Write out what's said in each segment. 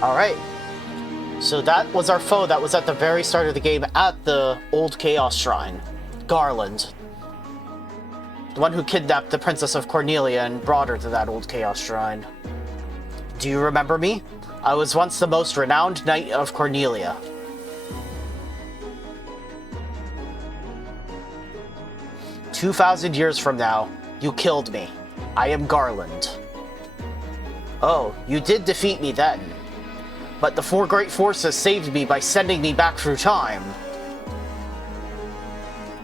Alright. So that was our foe that was at the very start of the game at the Old Chaos Shrine. Garland. The one who kidnapped the Princess of Cornelia and brought her to that Old Chaos Shrine. Do you remember me? I was once the most renowned knight of Cornelia. "2,000 years from now, you killed me. I am Garland." Oh, you did defeat me then. But the four great forces saved me by sending me back through time.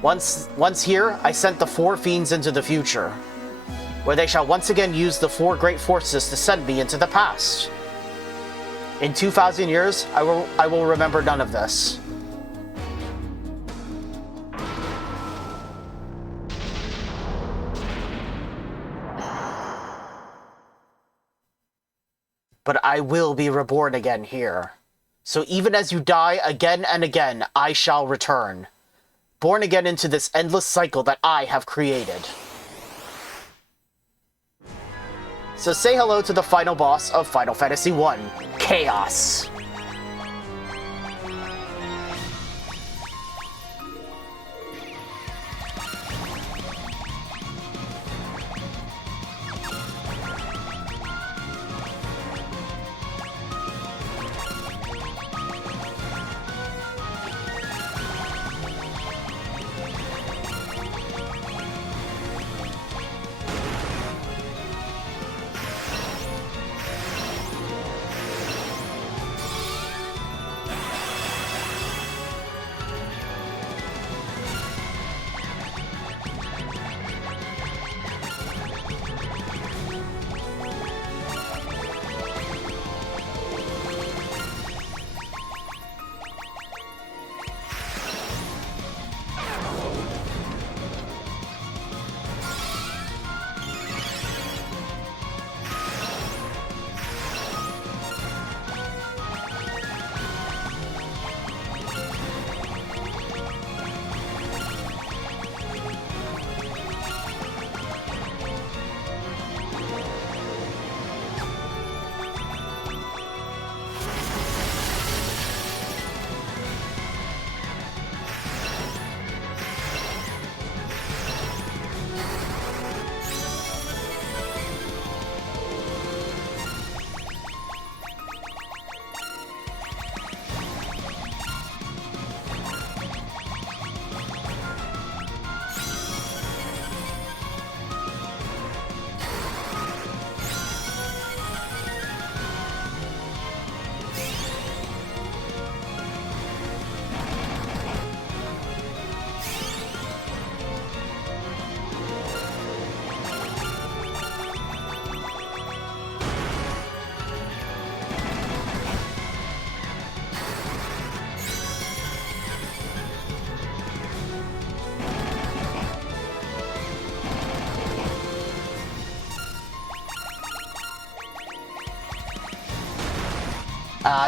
Once here, I sent the four fiends into the future, where they shall once again use the four great forces to send me into the past. In 2,000 years, I will remember none of this. But I will be reborn again here. So even as you die again and again, I shall return, born again into this endless cycle that I have created. So say hello to the final boss of Final Fantasy I, Chaos.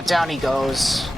Down he goes.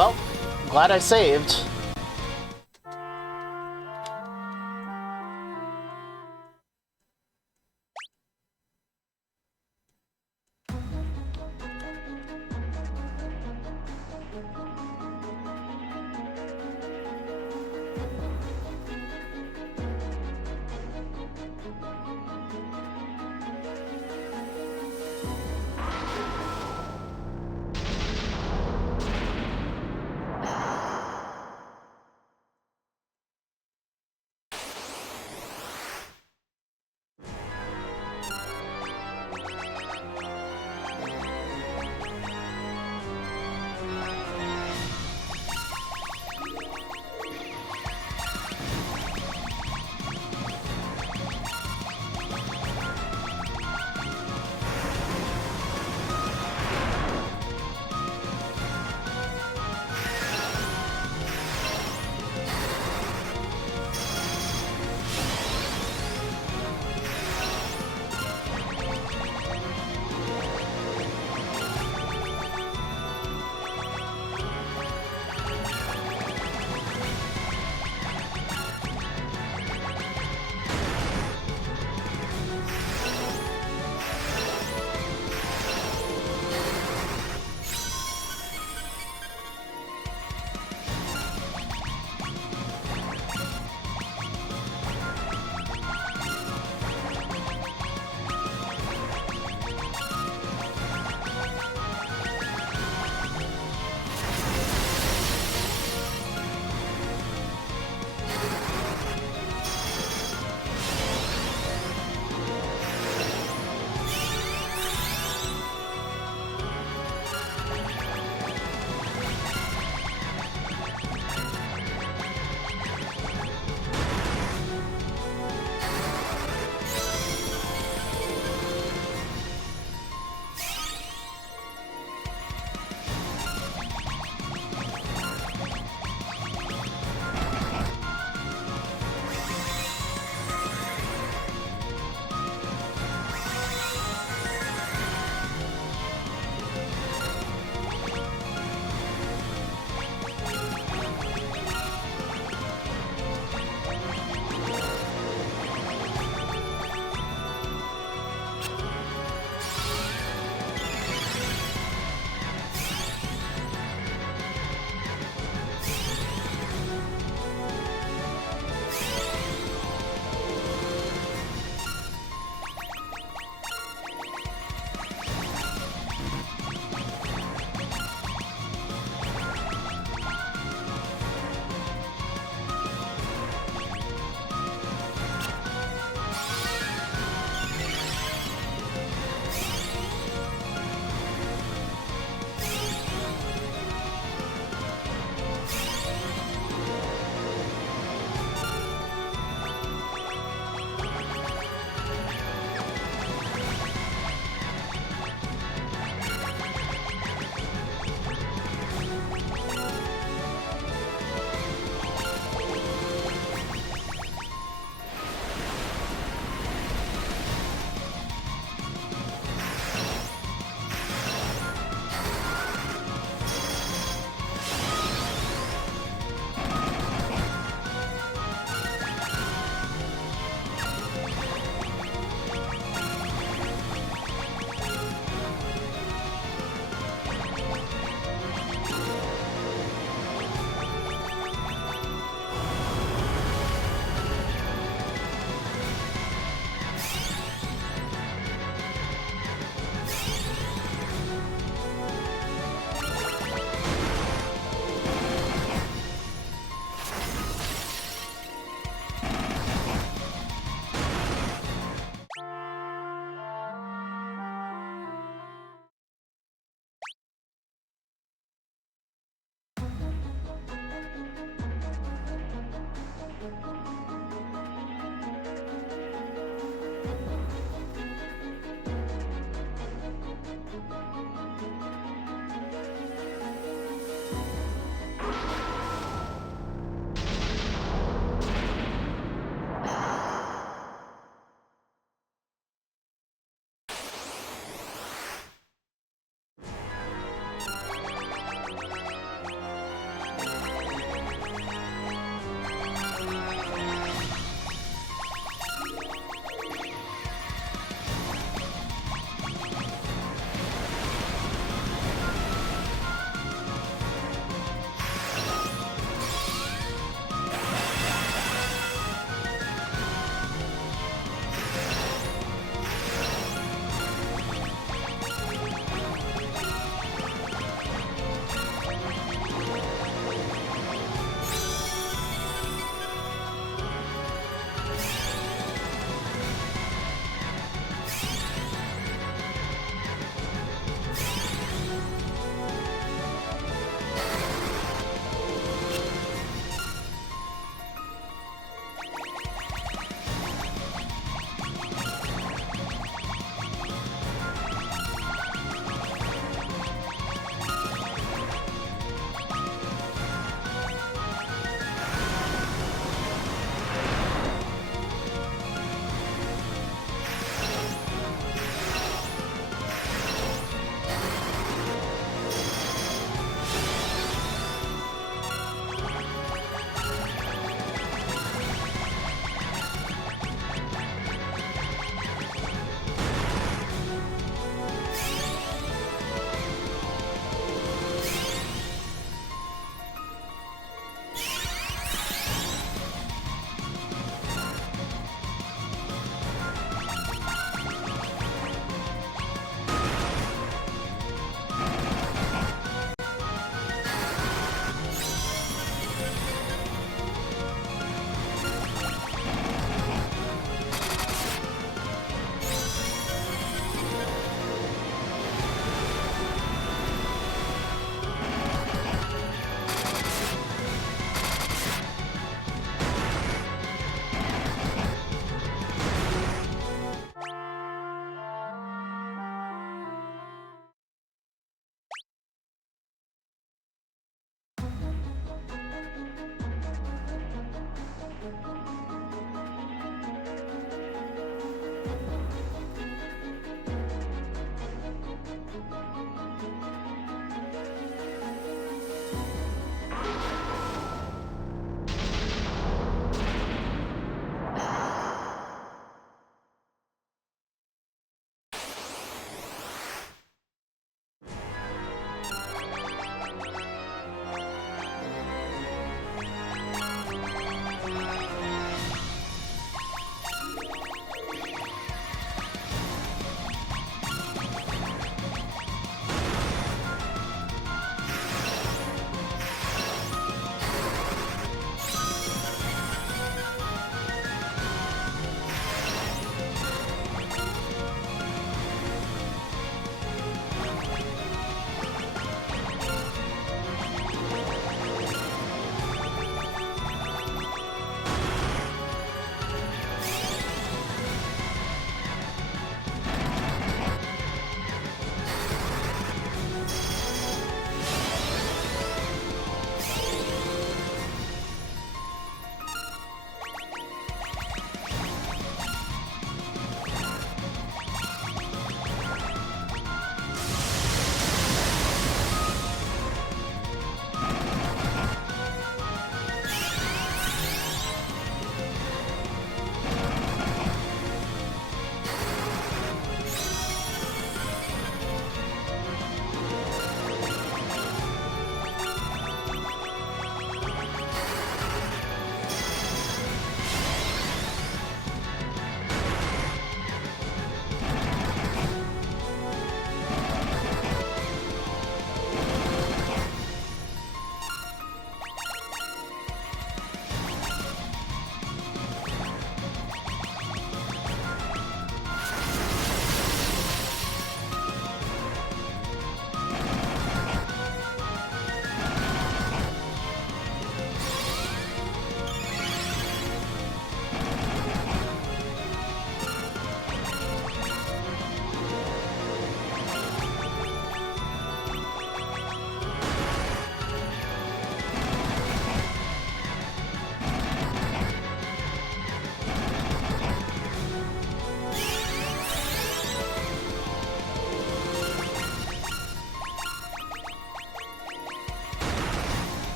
Well, glad I saved.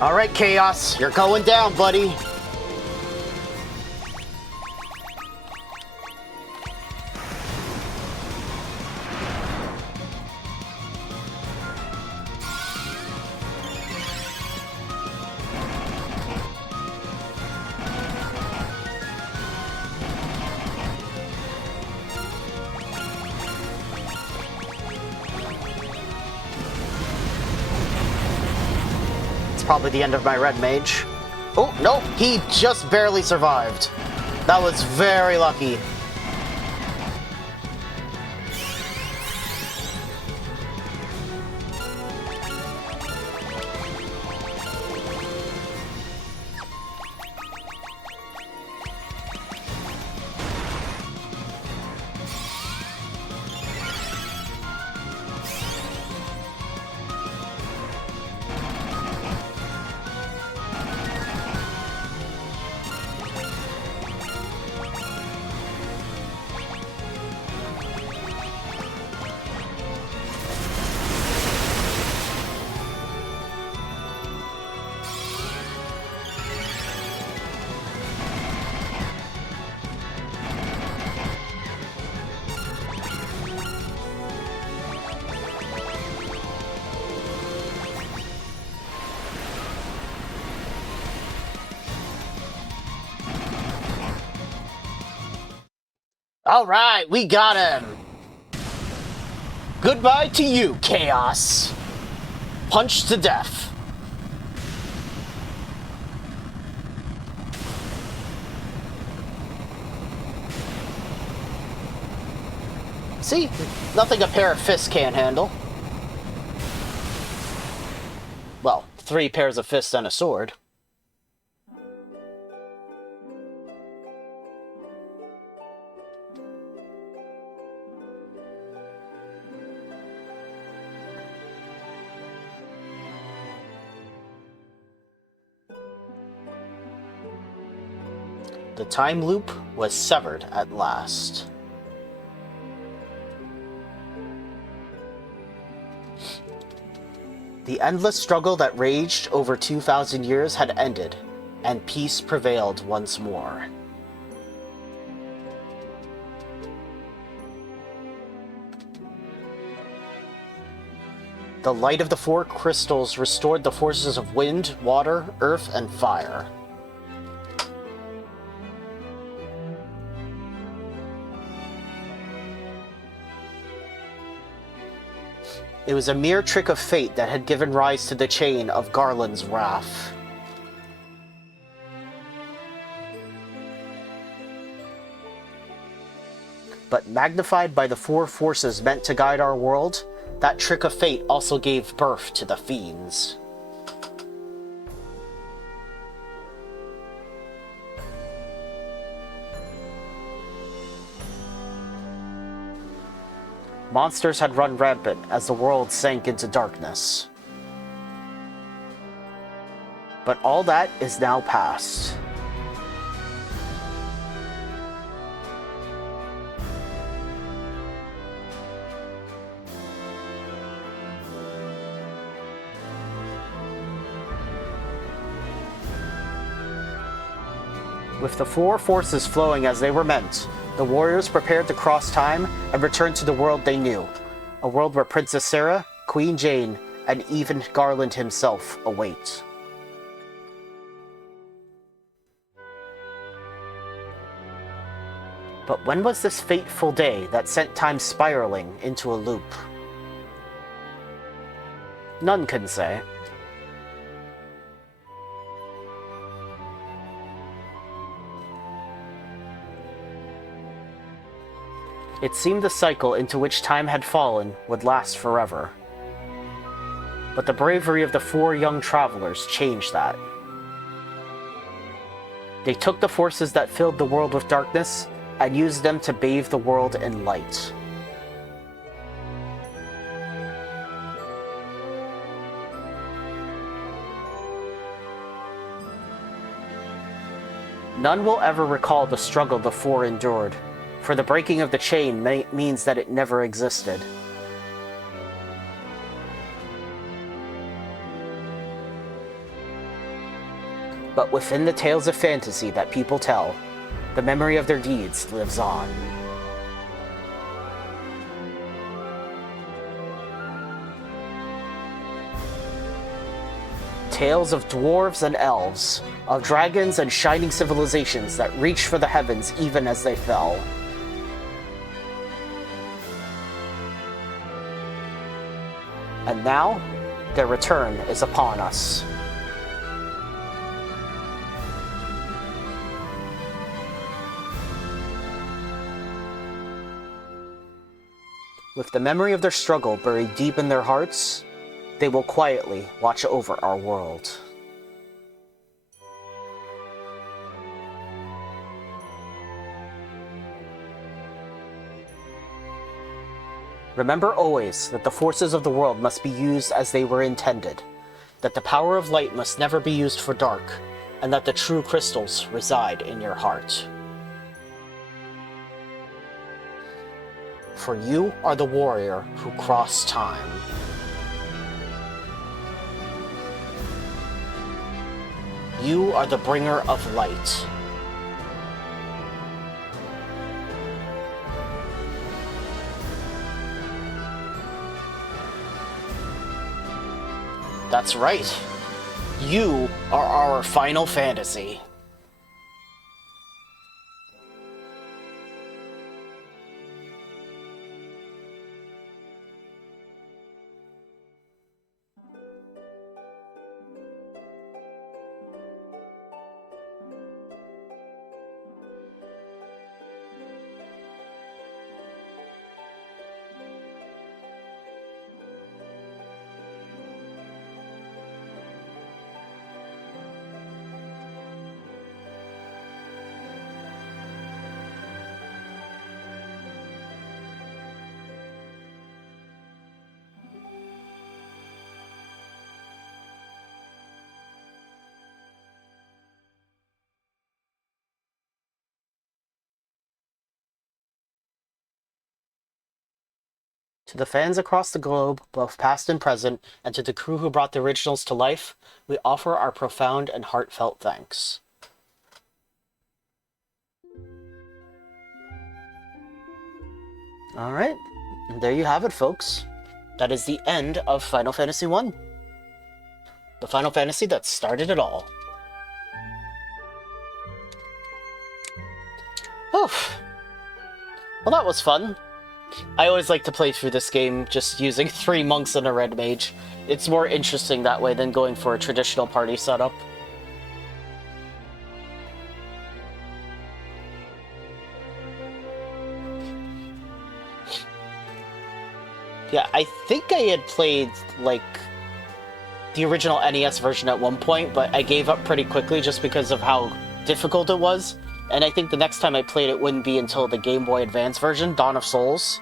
Alright, Chaos, you're going down, buddy. Probably the end of my red mage. Oh, no, he just barely survived. That was very lucky. Alright, we got him! Goodbye to you, Chaos! Punch to death. See? Nothing a pair of fists can't handle. Well, 3 pairs of fists and a sword. The time loop was severed at last. The endless struggle that raged over 2,000 years had ended, and peace prevailed once more. The light of the 4 crystals restored the forces of wind, water, earth, and fire. It was a mere trick of fate that had given rise to the chain of Garland's wrath. But magnified by the 4 forces meant to guide our world, that trick of fate also gave birth to the fiends. Monsters had run rampant as the world sank into darkness. But all that is now past. With the 4 forces flowing as they were meant, the warriors prepared to cross time and return to the world they knew. A world where Princess Sarah, Queen Jane, and even Garland himself await. But when was this fateful day that sent time spiraling into a loop? None can say. It seemed the cycle into which time had fallen would last forever. But the bravery of the 4 young travelers changed that. They took the forces that filled the world with darkness and used them to bathe the world in light. None will ever recall the struggle the 4 endured, for the breaking of the chain means that it never existed. But within the tales of fantasy that people tell, the memory of their deeds lives on. Tales of dwarves and elves, of dragons and shining civilizations that reached for the heavens even as they fell. And now, their return is upon us. With the memory of their struggle buried deep in their hearts, they will quietly watch over our world. Remember always that the forces of the world must be used as they were intended, that the power of light must never be used for dark, and that the true crystals reside in your heart. For you are the warrior who crossed time. You are the bringer of light. That's right. You are our Final Fantasy. To the fans across the globe, both past and present, and to the crew who brought the originals to life, we offer our profound and heartfelt thanks. Alright, and there you have it, folks. That is the end of Final Fantasy I. The Final Fantasy that started it all. Oof. Well, that was fun. I always like to play through this game just using 3 monks and a red mage. It's more interesting that way than going for a traditional party setup. Yeah, I think I had played, like, the original NES version at one point, but I gave up pretty quickly just because of how difficult it was. And I think the next time I played it wouldn't be until the Game Boy Advance version, Dawn of Souls.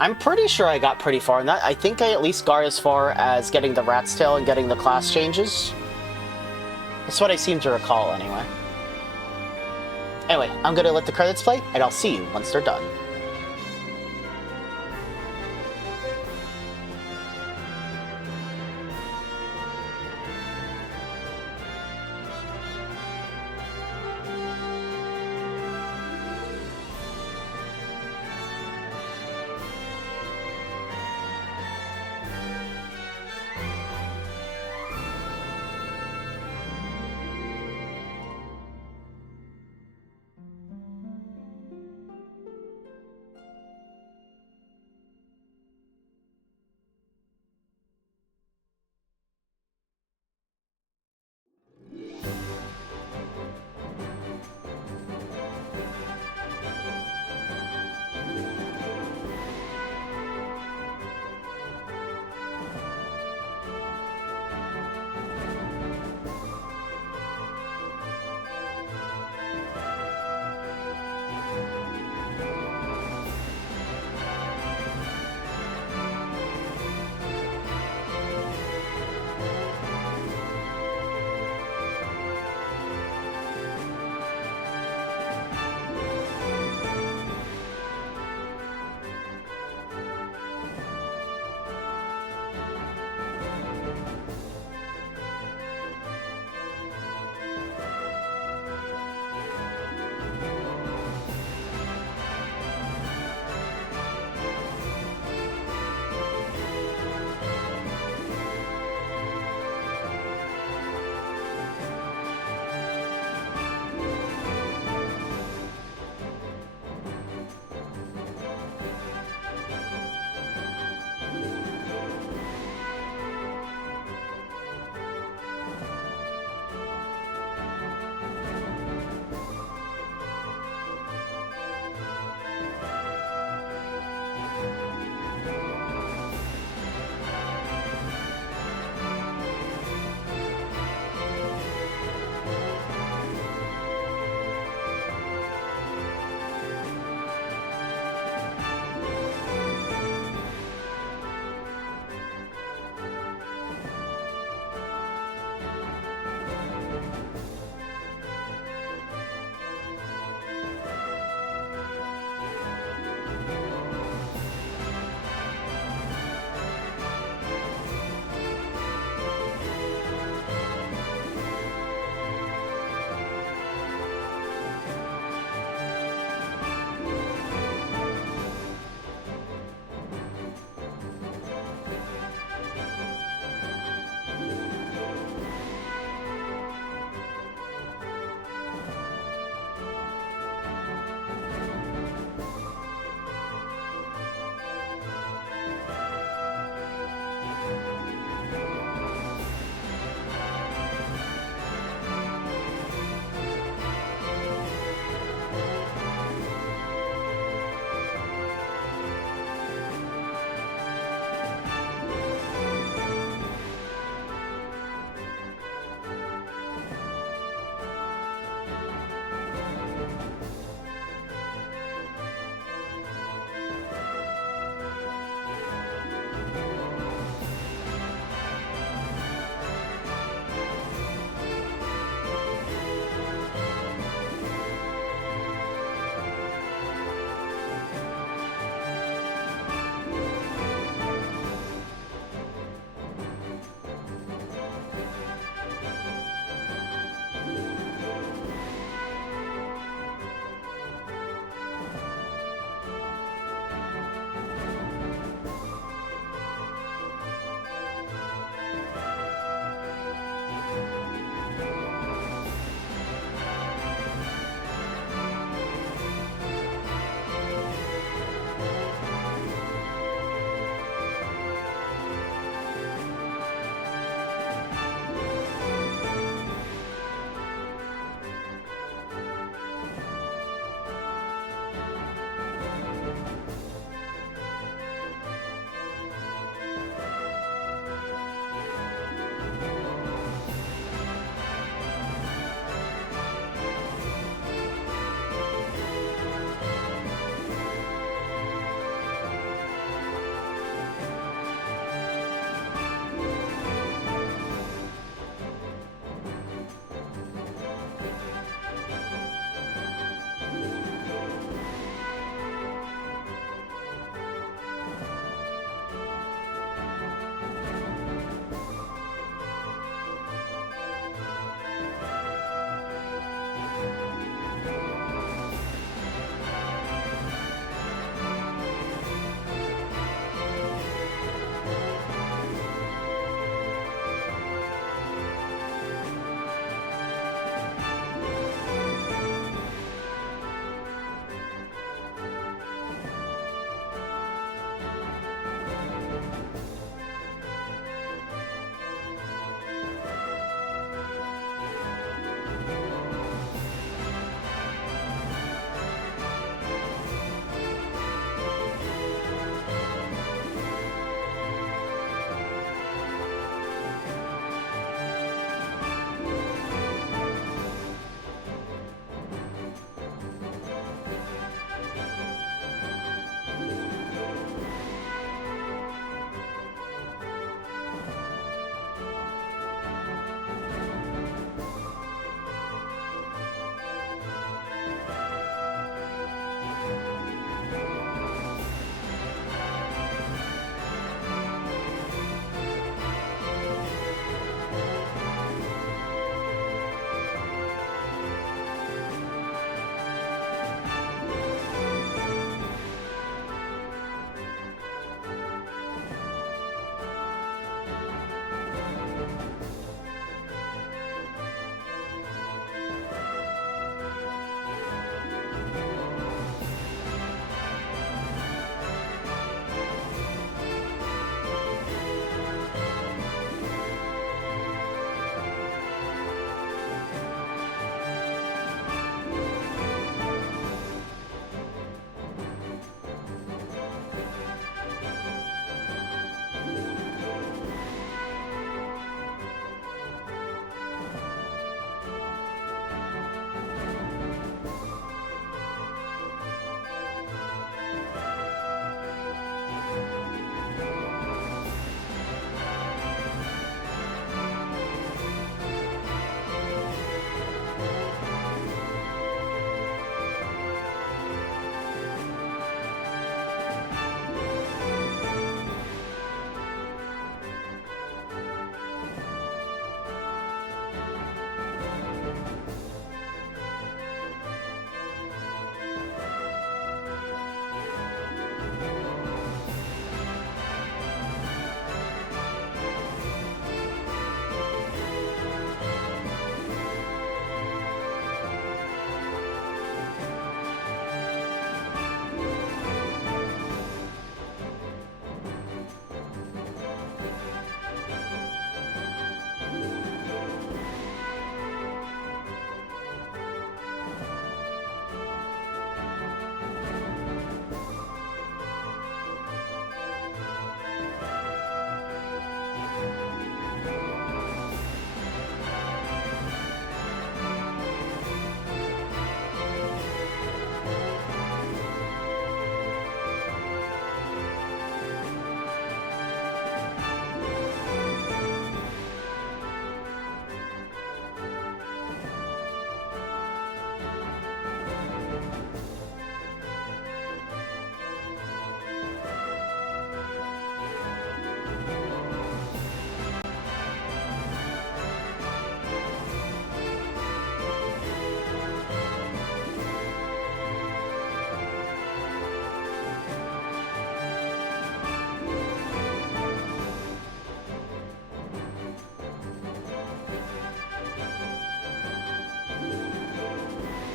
I'm pretty sure I got pretty far in that. I think I at least got as far as getting the Rat's Tail and getting the class changes. That's what I seem to recall, anyway. Anyway, I'm gonna let the credits play, and I'll see you once they're done.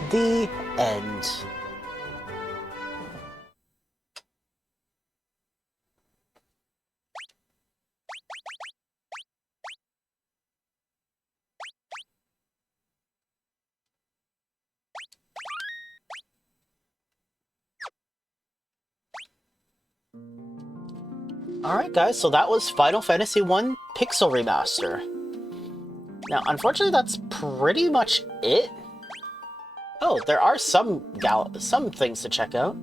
The end. Alright guys, so that was Final Fantasy I Pixel Remaster. Now, unfortunately, that's pretty much it. Oh, there are some things to check out.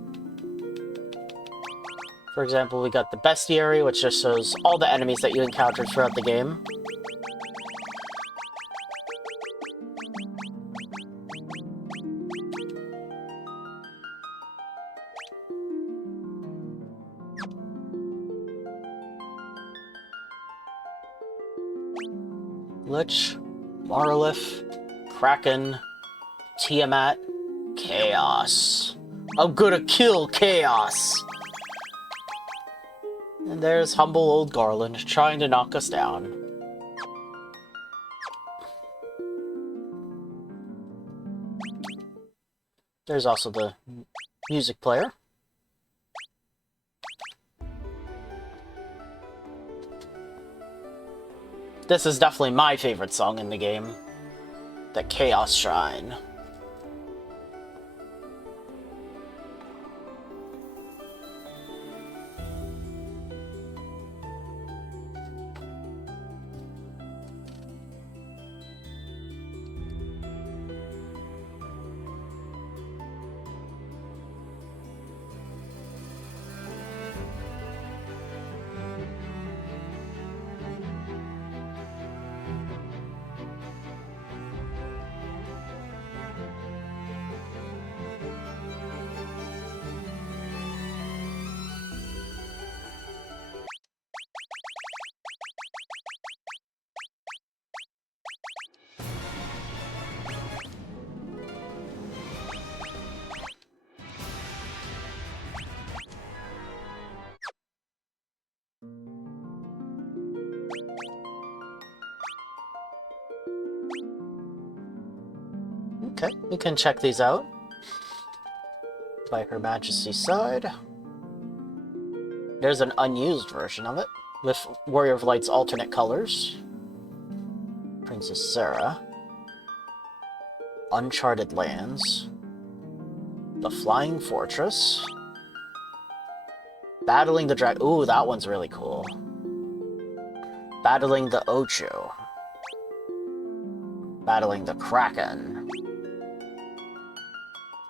For example, we got the Bestiary, which just shows all the enemies that you encountered throughout the game. Lich, Marlith, Kraken, Tiamat, Chaos. I'm gonna kill Chaos! And there's humble old Garland trying to knock us down. There's also the music player. This is definitely my favorite song in the game. The Chaos Shrine. Okay, we can check these out. By Her Majesty's side. There's an unused version of it, with Warrior of Light's alternate colors. Princess Sarah. Uncharted Lands. The Flying Fortress. Battling the Dragon. Ooh, that one's really cool. Battling the Ocho. Battling the Kraken.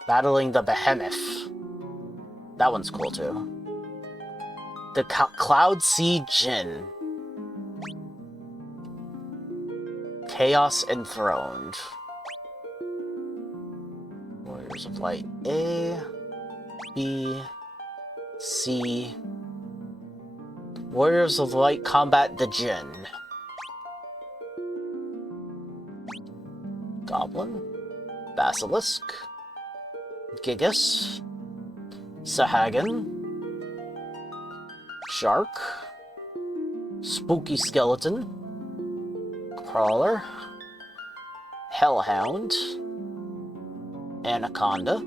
Battling the Behemoth. That one's cool too. The Cloud Sea Djinn. Chaos Enthroned. Warriors of Light A, B, C. Warriors of Light combat the Djinn. Goblin. Basilisk. Gigas. Sahagin. Shark. Spooky Skeleton. Crawler. Hellhound. Anaconda.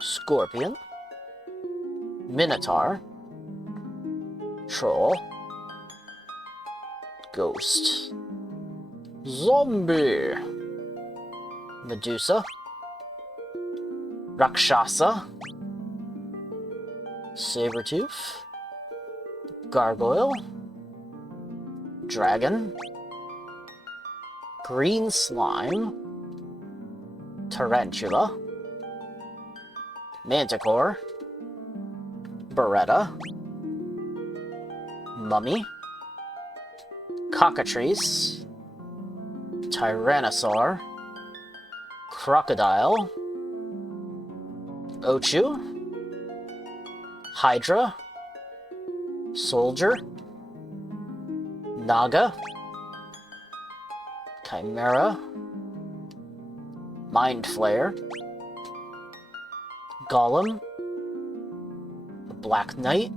Scorpion. Minotaur. Troll. Ghost. Zombie. Medusa. Rakshasa. Sabretooth. Gargoyle. Dragon. Green Slime. Tarantula. Manticore. Beretta. Mummy. Cockatrice. Tyrannosaur. Crocodile. Ochu. Hydra. Soldier. Naga. Chimera. Mind Flayer. Golem. The Black Knight.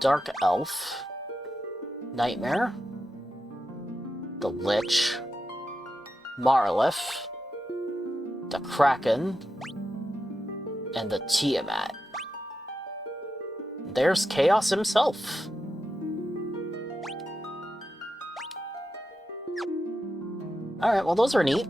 Dark Elf. Nightmare. The Lich. Marlith. the Kraken, and the Tiamat. There's Chaos himself. Alright, well those are neat.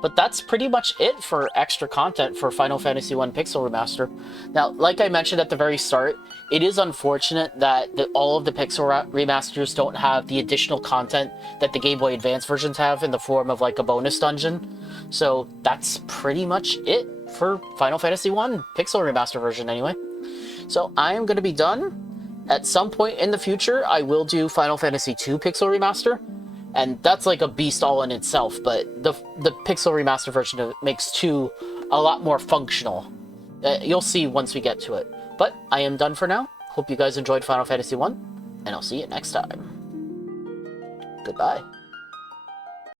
But that's pretty much it for extra content for Final Fantasy I Pixel Remaster. Now, like I mentioned at the very start, it is unfortunate that all of the Pixel Remasters don't have the additional content that the Game Boy Advance versions have in the form of like a bonus dungeon. So that's pretty much it for Final Fantasy I Pixel Remaster version anyway. So I am going to be done. At some point in the future, I will do Final Fantasy II Pixel Remaster. And that's like a beast all in itself, but the Pixel Remaster version makes 2 a lot more functional. You'll see once we get to it. But I am done for now. Hope you guys enjoyed Final Fantasy I, and I'll see you next time. Goodbye.